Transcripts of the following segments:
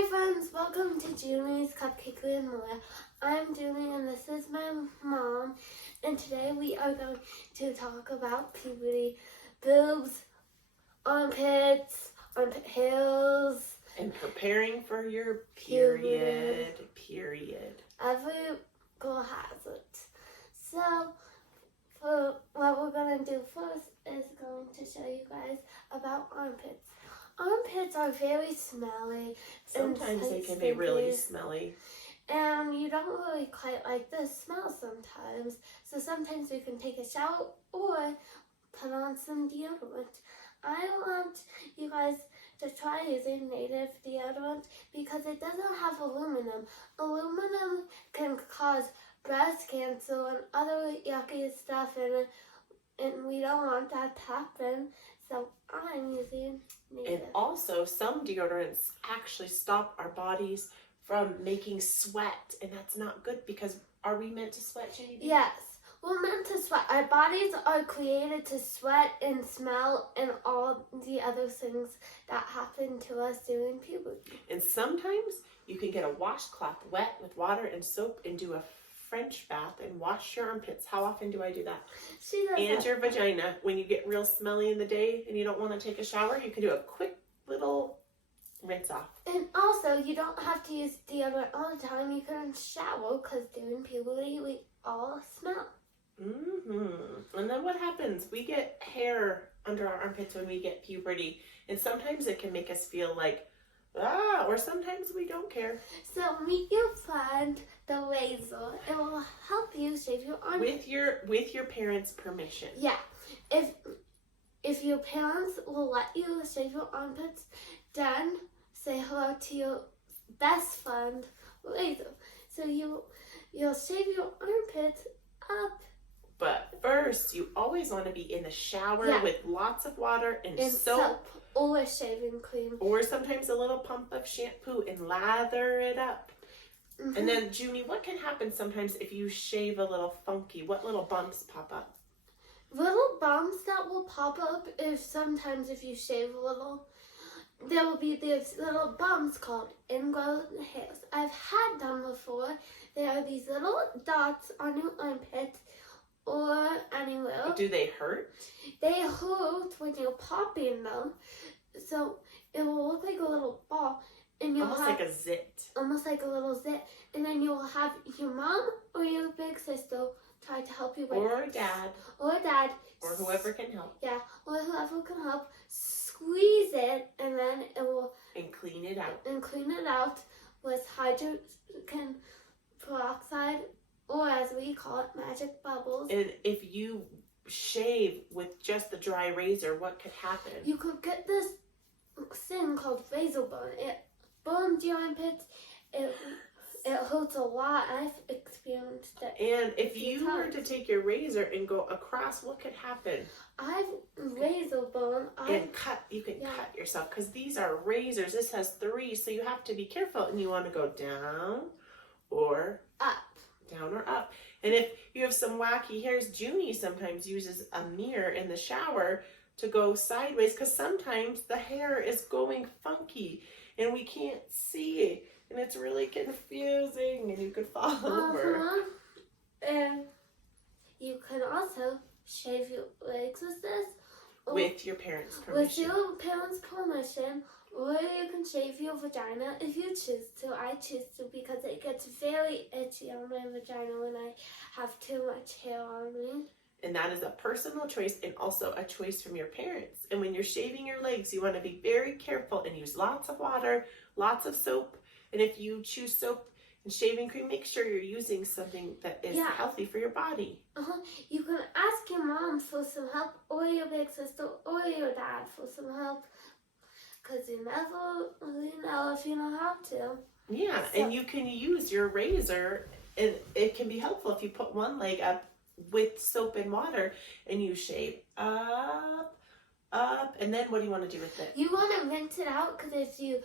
Hi friends, welcome to Juney's Cupcakery and More. I'm Juney and this is my mom, and today we are going to talk about puberty, boobs, armpits, armpit hairs, and preparing for your period. Every girl has it. So, for what we're going to do first is going to show you guys about armpits. Armpits are very smelly. Sometimes they can be really smelly. And you don't really quite like the smell sometimes. So sometimes you can take a shower or put on some deodorant. I want you guys to try using native deodorant because it doesn't have aluminum. Aluminum can cause breast cancer and other yucky stuff in it, and we don't want that to happen. So I'm using native. And also, some deodorants actually stop our bodies from making sweat, and that's not good because are we meant to sweat, Jenny? Yes, we're meant to sweat. Our bodies are created to sweat and smell and all the other things that happen to us during puberty. And sometimes you can get a washcloth wet with water and soap and do a French bath and wash your armpits. How often do I do that? She does and that. Your vagina. When you get real smelly in the day and you don't want to take a shower, you can do a quick little rinse off. And also, you don't have to use deodorant all the time. You can shower because during puberty, we all smell. And then what happens? We get hair under our armpits when we get puberty. And sometimes it can make us feel like, or sometimes we don't care. So meet your friend, the razor. It will help you shave your armpits. With your parents' permission. Yeah. If your parents will let you shave your armpits, then say hello to your best friend, razor. So you'll shave your armpits up. But first, you always want to be in the shower with lots of water and soap. Or shaving cream. Or sometimes a little pump of shampoo and lather it up. And then, Junie, what can happen sometimes if you shave a little funky? What little bumps pop up? Little bumps that will pop up sometimes if you shave a little. There will be these little bumps called ingrown hairs. I've had them before. There are these little dots on your armpit or anywhere. Do they hurt? They hurt when you're popping them. So it will look like a little ball. And you'll almost have, like a zit. Almost like a little zit. And then you'll have your mom or your big sister try to help you with Or dad. Or dad. Or whoever can help. Yeah, or whoever can help. Squeeze it and then it will... And clean it out. And clean it out with hydrogen peroxide, or as we call it, magic bubbles. And if you shave with just the dry razor, what could happen? You could get this thing called razor burn. It burns your armpits. It hurts a lot. I've experienced it. And if you were to take your razor and go across, what could happen? I've razor burn. You can cut yourself because these are razors. This has 3, so you have to be careful. And you want to go down or up. Down or up. And if you have some wacky hairs, Junie sometimes uses a mirror in the shower to go sideways because sometimes the hair is going funky and we can't see it. And it's really confusing and you could fall over. And you can also shave your legs with this. With your parents' permission. With your parents' permission. Or you can shave your vagina if you choose to. I choose to because it gets very itchy on my vagina when I have too much hair on me. And that is a personal choice and also a choice from your parents. And when you're shaving your legs, you want to be very careful and use lots of water, lots of soap. And if you choose soap and shaving cream, make sure you're using something that is healthy for your body. You can ask your mom for some help or your big sister or your dad for some help. Because you never really know if you know how to. Yeah, and you can use your razor, and it can be helpful if you put one leg up with soap and water, and you shave up, and then what do you want to do with it? You want to rinse it out, because if you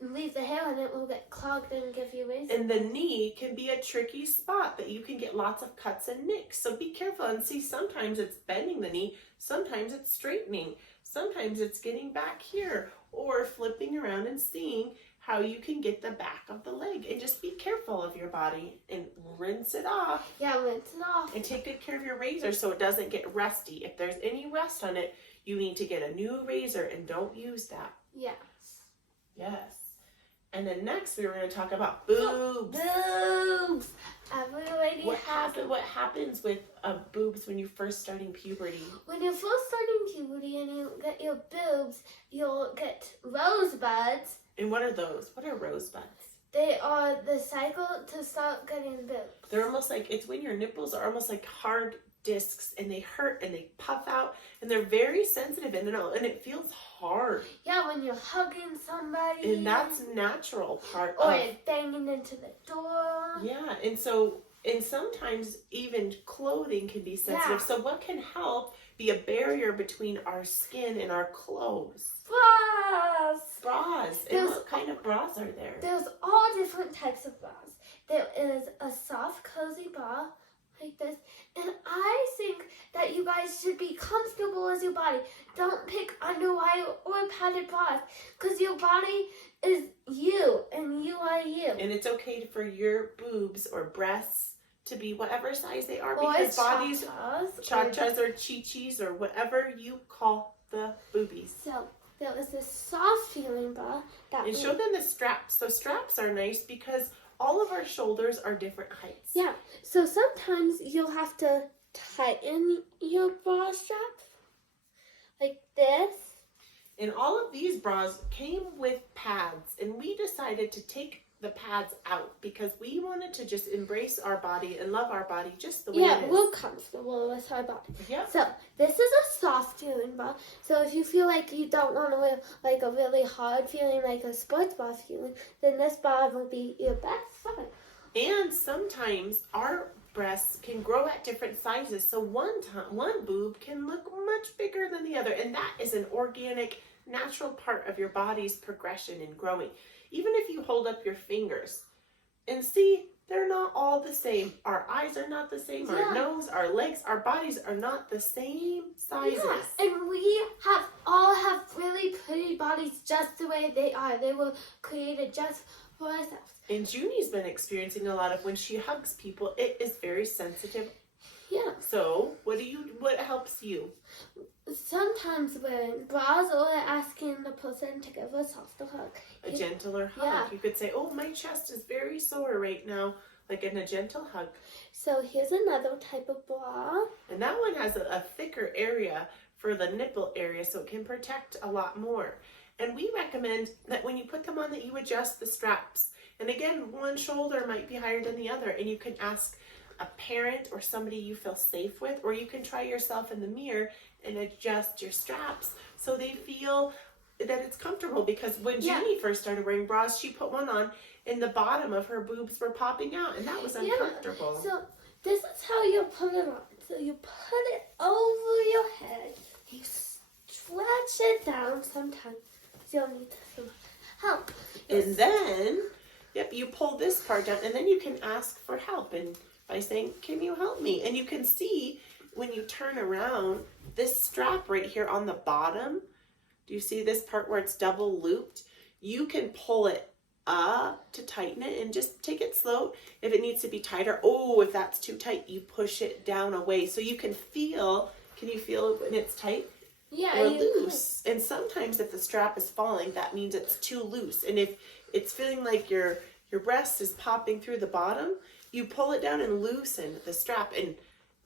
leave the hair in it, will get clogged and give you razor. And the knee can be a tricky spot that you can get lots of cuts and nicks, so be careful and see sometimes it's bending the knee, sometimes it's straightening, sometimes it's getting back here, or flipping around and seeing how you can get the back of the leg. And just be careful of your body and rinse it off. Yeah, rinse it off. And take good care of your razor so it doesn't get rusty. If there's any rust on it, you need to get a new razor and don't use that. Yes. Yes. And then next we were going to talk about boobs. Boobs. Every lady What has happens with boobs when you're first starting puberty? When you're first starting puberty and you get your boobs, you'll get rosebuds. And what are those? What are rosebuds? They are the cycle to start getting boobs. They're almost like, it's when your nipples are almost like hard discs and they hurt and they puff out and they're very sensitive and it feels hard. Yeah, when you're hugging somebody. And that's natural part or of. Or banging into the door. Yeah, and sometimes even clothing can be sensitive. Yeah. So what can help be a barrier between our skin and our clothes? Bras. And what kind of bras are there? There's all different types of bras. There is a soft, cozy bra like this. And I think that you guys should be comfortable with your body. Don't pick underwire or padded bras because your body is you and you are you. And it's okay for your boobs or breasts to be whatever size they are or because bodies, cha-chas or chi-chis or whatever you call the boobies. So there is this soft feeling bra that and show them the straps. So straps are nice because all of our shoulders are different heights. Yeah. So sometimes you'll have to tighten your bra strap like this. And all of these bras came with pads, and we decided to take the pads out because we wanted to just embrace our body and love our body just the way it is. Yeah, we're comfortable with our body. Yep. So this is a soft feeling bra. So if you feel like you don't want to wear like a really hard feeling, like a sports bra feeling, then this bra will be your best friend. And sometimes our breasts can grow at different sizes. So one boob can look much bigger than the other. And that is an organic, natural part of your body's progression and growing. Even if you hold up your fingers and see, they're not all the same. Our eyes are not the same. Our nose, our legs, our bodies are not the same sizes. Yeah. And we all have really pretty bodies just the way they are. They were created just for ourselves. And Juney's been experiencing a lot of when she hugs people, it is very sensitive. Yeah. So what helps you? Sometimes wearing bras or asking the person to give a softer hug. A gentler hug. Yeah. You could say, oh, my chest is very sore right now, like in a gentle hug. So here's another type of bra. And that one has a thicker area for the nipple area, so it can protect a lot more. And we recommend that when you put them on that you adjust the straps. And again, one shoulder might be higher than the other, and you can ask a parent or somebody you feel safe with, or you can try yourself in the mirror and adjust your straps so they feel that it's comfortable. Because when Juney first started wearing bras, she put one on and the bottom of her boobs were popping out, and that was uncomfortable. So this is how you put it on. So you put it over your head, you stretch it down. Sometimes you'll need some help. And then, you pull this part down, and then you can ask for help and by saying, can you help me? And you can see when you turn around, this strap right here on the bottom, do you see this part where it's double looped? You can pull it up to tighten it and just take it slow. If it needs to be tighter, if that's too tight, you push it down away. So you can feel, can you feel when it's tight? Yeah. Or loose. And sometimes if the strap is falling, that means it's too loose. And if it's feeling like your breast is popping through the bottom, you pull it down and loosen the strap. And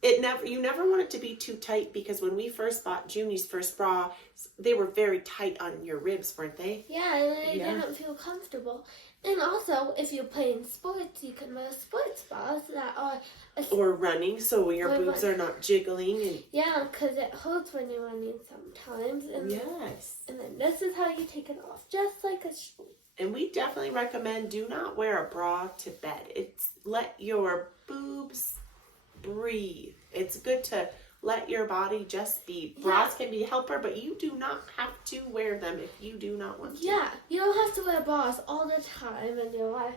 you never want it to be too tight, because when we first bought Juney's first bra, they were very tight on your ribs, weren't they? Yeah, and I didn't feel comfortable. And also, if you're playing sports, you can wear sports bras that are... Or running, so your boobs are not jiggling. And yeah, because it hurts when you're running sometimes. And yes. And then this is how you take it off, just like a shoe. And we definitely recommend do not wear a bra to bed. Let your boobs breathe. It's good to let your body just be. Bras can be a helper, but you do not have to wear them if you do not want to. Yeah, you don't have to wear bras all the time in your life.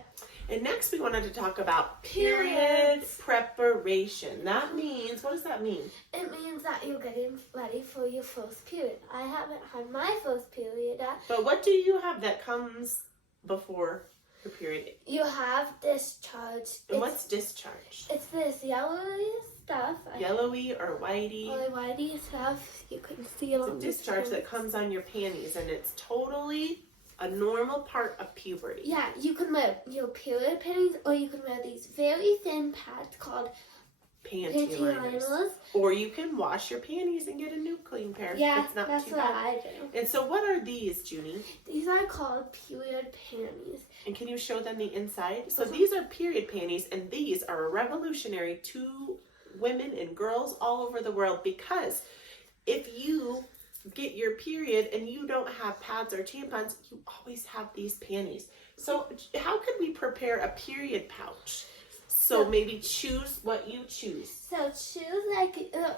And next we wanted to talk about period preparation. That means, what does that mean? It means that you're getting ready for your first period. I haven't had my first period yet. But what do you have that comes before your period? You have discharge. And what's discharge? It's this yellowy stuff. Yellowy or whitey? Whitey stuff. You can see it on It's a discharge that comes on your panties, and it's totally a normal part of puberty. Yeah, you can wear your period panties, or you can wear these very thin pads called Panty liners. Or you can wash your panties and get a new clean pair. Yeah, it's not that's too what bad. I do. And so what are these, Juney? These are called period panties. And can you show them the inside? So these are period panties, and these are revolutionary to women and girls all over the world, because if you get your period and you don't have pads or tampons, you always have these panties. So how could we prepare a period pouch? So maybe choose what you choose. So choose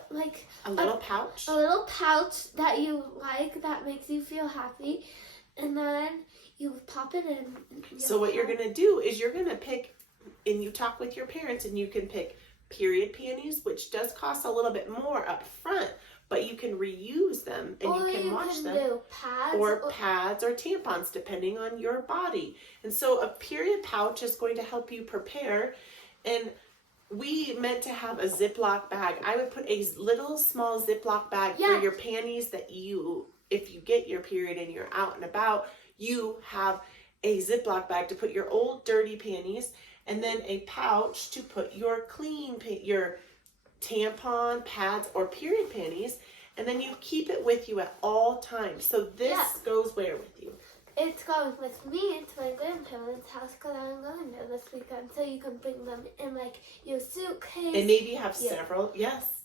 like a little pouch. A little pouch that you like, that makes you feel happy, and then you pop it in. So what you're gonna do is you're gonna pick, and you talk with your parents, and you can pick period panties, which does cost a little bit more up front, but you can reuse them and you can wash them. Do pads or pads or tampons, depending on your body. And so a period pouch is going to help you prepare. And we meant to have a Ziploc bag. I would put a little small Ziploc bag for your panties that you, if you get your period and you're out and about, you have a Ziploc bag to put your old dirty panties, and then a pouch to put your clean, your tampon, pads, or period panties, and then you keep it with you at all times. So this goes where with you? It's going with me to my grandparents' house because I'm going there this weekend. So you can bring them in like your suitcase. And maybe you have several,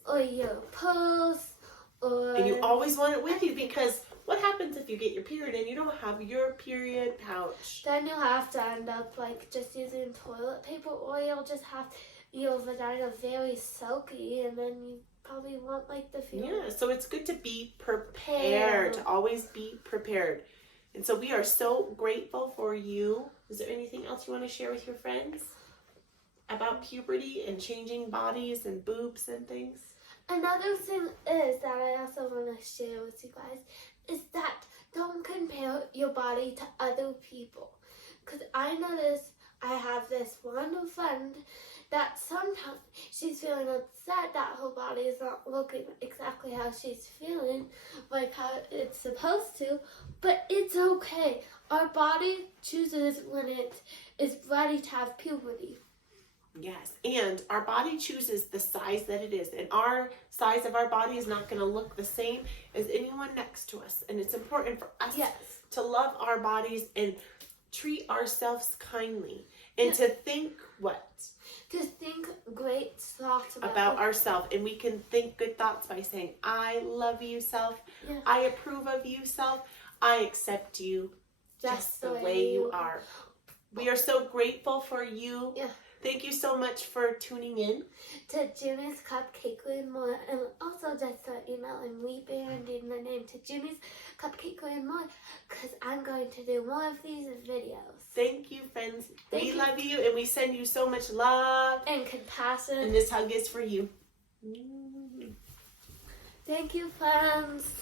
or your purse, or... And you always want it with you, because what happens if you get your period and you don't have your period pouch? Then you'll have to end up like just using toilet paper, or you'll just have your vagina very soaky, and then you probably won't like the feeling. Yeah, so it's good to be prepared, to always be prepared. And so we are so grateful for you. Is there anything else you want to share with your friends about puberty and changing bodies and boobs and things? Another thing is that I also want to share with you guys is that don't compare your body to other people. Because I notice I have this one friend that sometimes she's feeling upset that her body is not looking exactly how she's feeling, like how it's supposed to, but it's okay. Our body chooses when it is ready to have puberty. Yes, and our body chooses the size that it is, and our size of our body is not going to look the same as anyone next to us, and it's important for us to love our bodies and treat ourselves kindly, and to think what? To think great thoughts about ourselves. And we can think good thoughts by saying, I love you, self. Yeah. I approve of you, self. I accept you just the way you are. We are so grateful for you. Yeah. Thank you so much for tuning in to Juney's Cupcakery and More. And also just to email and rebranding the name to Juney's Cupcakery and More, because I'm going to do more of these videos. Thank you, friends. We love you, and we send you so much love and compassion. And this hug is for you. Thank you, friends.